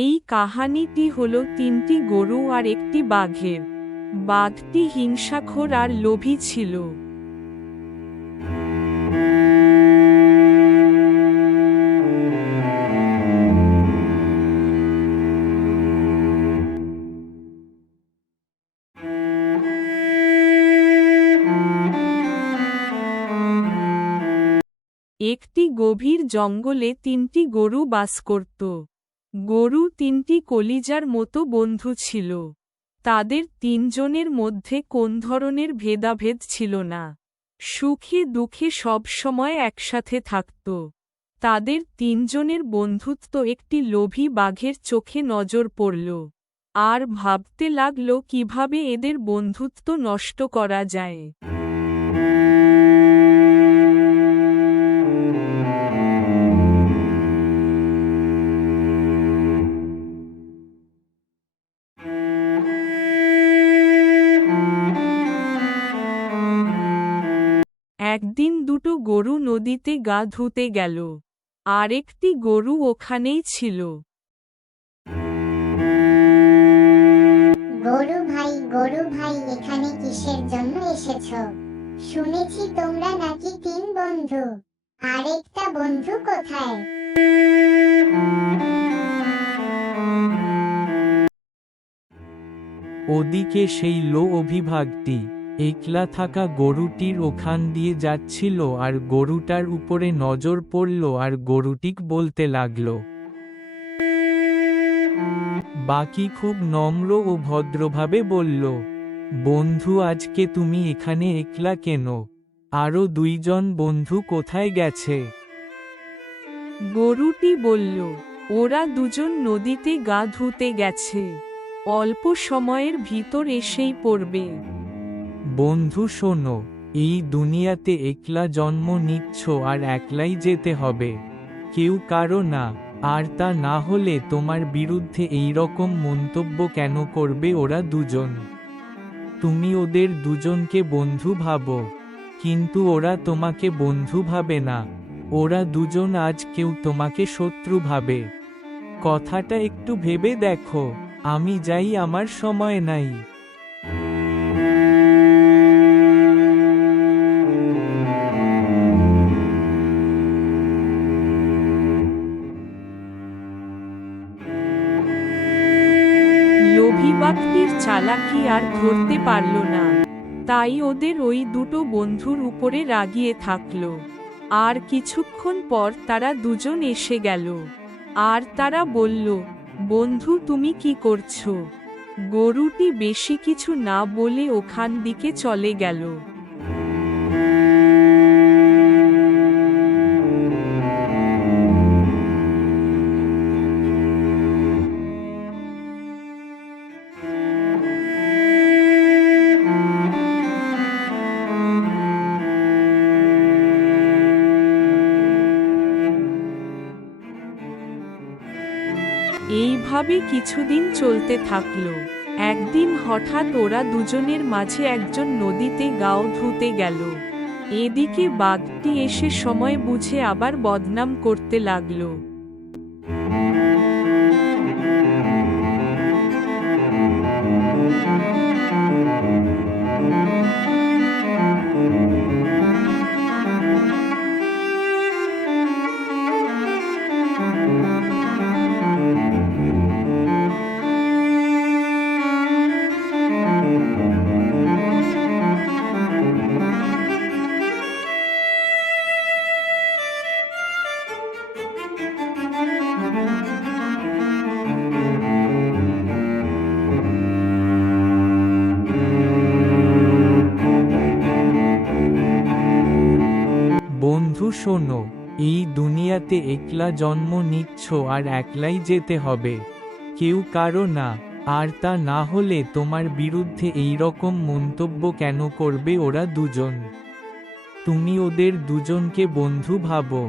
এই কাহিনীটি হলো তিনটি গরু আর একটি বাঘের। বাঘটি হিংসাখোর আর লোভী ছিল। একটি গভীর জঙ্গলে তিনটি গরু বাস করত। গরু তিনটি কলিজার মতো বন্ধু ছিল। তাদের তিনজনের মধ্যে কোন ধরনের ভেদাভেদ ছিল না। সুখে দুঃখে সবসময় একসাথে থাকত। তাদের তিনজনের বন্ধুত্ব একটি লোভী বাঘের চোখে নজর পড়ল, আর ভাবতে লাগল কিভাবে এদের বন্ধুত্ব নষ্ট করা যায়। একদিন দুটো গরু নদীতে গা ধুতে গেল। আরেকটি গরু ওখানেই ছিল। গরু ভাই এখানে কিসের জন্য এসেছো? শুনেছি তোমরা নাকি তিন বন্ধু। আরেকটা বন্ধু কোথায়? ওদিকে সেই অভিভাগটি একলা থাকা গরুটির ওখান দিয়ে যাচ্ছিল, আর গরুটার উপরে নজর পড়ল, আর গরুটিক বলতে লাগল। বাকি খুব নম্র ও ভদ্রভাবে বলল, বন্ধু, আজকে তুমি এখানে একলা কেন? আরো দুইজন বন্ধু কোথায় গেছে? গরুটি বলল, ওরা দুজন নদীতে গা ধুতে গেছে। অল্প সময়ের ভিতর এসেই পড়বে। বন্ধু শোনো, এই দুনিয়াতে একলা জন্ম নিচ্ছ আর একলাই যেতে হবে, কেউ কারো না। আর তা না হলে তোমার বিরুদ্ধে এই রকম মন্তব্য কেন করবে ওরা দুজন? তুমি ওদের দুজনকে বন্ধু ভাবো, কিন্তু ওরা তোমাকে বন্ধু ভাবে না। ওরা দুজন আজ কেউ তোমাকে শত্রু ভাবে। কথাটা একটু ভেবে দেখো। আমি যাই, আমার সময় নাই। লোভী বাঘটির চালাকি আর ধরতে পারল না, তাই ওদের ওই দুটো বন্ধুর উপরে রাগিয়ে থাকল। আর কিছুক্ষণ পর তারা দুজন এসে গেল, আর তারা বলল, বন্ধু, তুমি কি করছো? গরুটি বেশি কিছু না বলে ওখান দিকে চলে গেল। এইভাবে কিছুদিন চলতে থাকল। একদিন হঠাৎ ওরা দুজনের মাঝে একজন নদীতে গাও ধুতে গেল। এদিকে বাঘটি এসে সময় বুঝে আবার বদনাম করতে লাগল। বন্ধু শোনো, এই দুনিয়াতে একলা জন্ম নিচ্ছ আর একলাই যেতে হবে, কেউ কারো না। আর তা না হলে তোমার বিরুদ্ধে এই রকম মন্তব্য কেন করবে ওরা দুজন? তুমি ওদের দুজনকে বন্ধু ভাবো,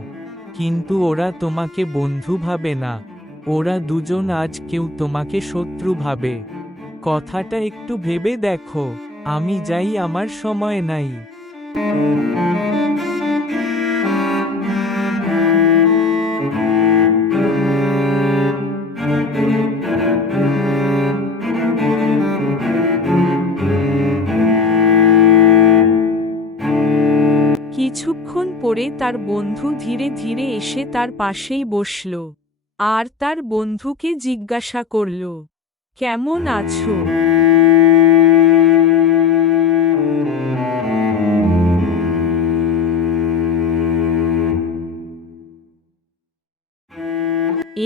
কিন্তু ওরা তোমাকে বন্ধু ভাবে না। ওরা দুজন আজ কেউ তোমাকে শত্রু ভাবে। কথাটা একটু ভেবে দেখো। আমি যাই, আমার সময় নাই। Thank you. করে তার বন্ধু ধীরে ধীরে এসে তার পাশেই বসল আর তার বন্ধুকে জিজ্ঞাসা করল, কেমন আছো?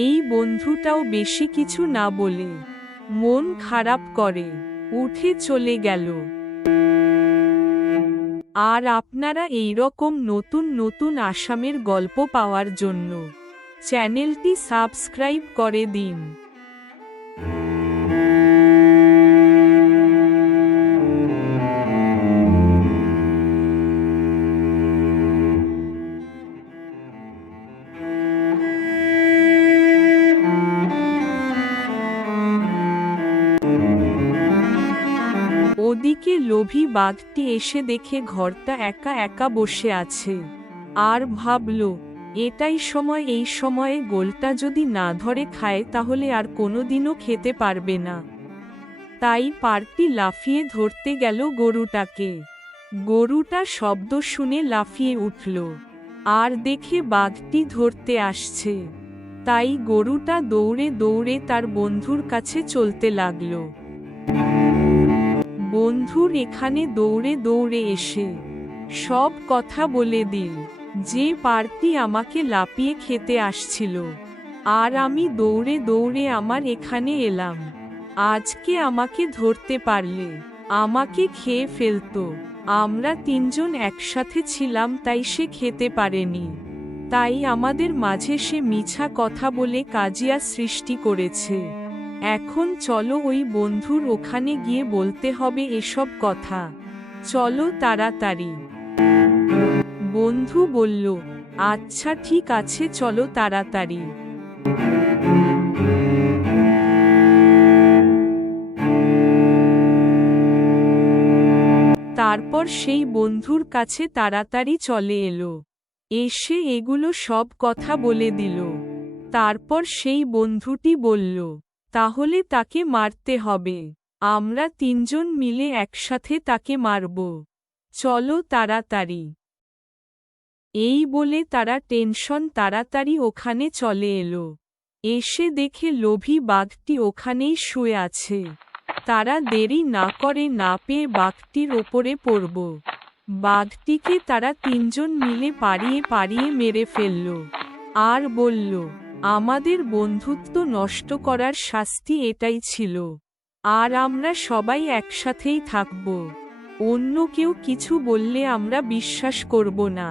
এই বন্ধুটাও বেশি কিছু না বলে মন খারাপ করে উঠে চলে গেল। আর আপনারা এইরকম নতুন নতুন আসামের গল্প পাওয়ার জন্য চ্যানেলটি সাবস্ক্রাইব করে দিন। ওদিকে লোভী বাঘটি এসে দেখে ঘরটা একা একা বসে আছে আর ভাবল, এটাই সময়, এই সময়ে গোলটা যদি না ধরে খায় তাহলে আর কোনোদিনও খেতে পারবে না। তাই পারটি লাফিয়ে ধরতে গেল গরুটাকে। গরুটা শব্দ শুনে লাফিয়ে উঠল আর দেখে বাঘটি ধরতে আসছে। তাই গরুটা দৌড়ে দৌড়ে তার বন্ধুর কাছে চলতে লাগল। বন্ধুর এখানে দৌড়ে দৌড়ে এসে সব কথা বলে দিল যে পারটি আমাকে লাফিয়ে খেতে আসছিল আর আমি দৌড়ে দৌড়ে আমার এখানে এলাম। আজকে আমাকে ধরতে পারলে আমাকে খেয়ে ফেলতো। আমরা তিনজন একসাথে ছিলাম তাই সে খেতে পারেনি। তাই আমাদের মাঝে সে মিছা কথা বলে কাজিয়া সৃষ্টি করেছে। এখন চলো ওই বন্ধুর ওখানে গিয়ে বলতে হবে এসব কথা। চলো তাড়াতাড়ি। বন্ধু বলল, আচ্ছা ঠিক আছে, চলো তাড়াতাড়ি। তারপর সেই বন্ধুর কাছে তাড়াতাড়ি চলে এলো, এসে এগুলো সব কথা বলে দিল। তারপর সেই বন্ধুটি বলল, তাহলে তাকে মারতে হবে। আমরা তিনজন মিলে একসাথে তাকে মারব। চলো তাড়াতাড়ি। এই বলে তারা তাড়াতাড়ি ওখানে চলে এলো। এসে দেখে লোভী বাঘটি ওখানেই শুয়ে আছে। তারা দেরি না করে না পেয়ে বাঘটির ওপরে পড়ব। বাঘটিকে তারা তিনজন মিলে পাড়িয়ে পাড়িয়ে মেরে ফেলল আর বলল, আমাদের বন্ধুত্ব নষ্ট করার শাস্তি এটাই ছিল। আর আমরা সবাই একসাথেই থাকব। অন্য কেউ কিছু বললে আমরা বিশ্বাস করব না।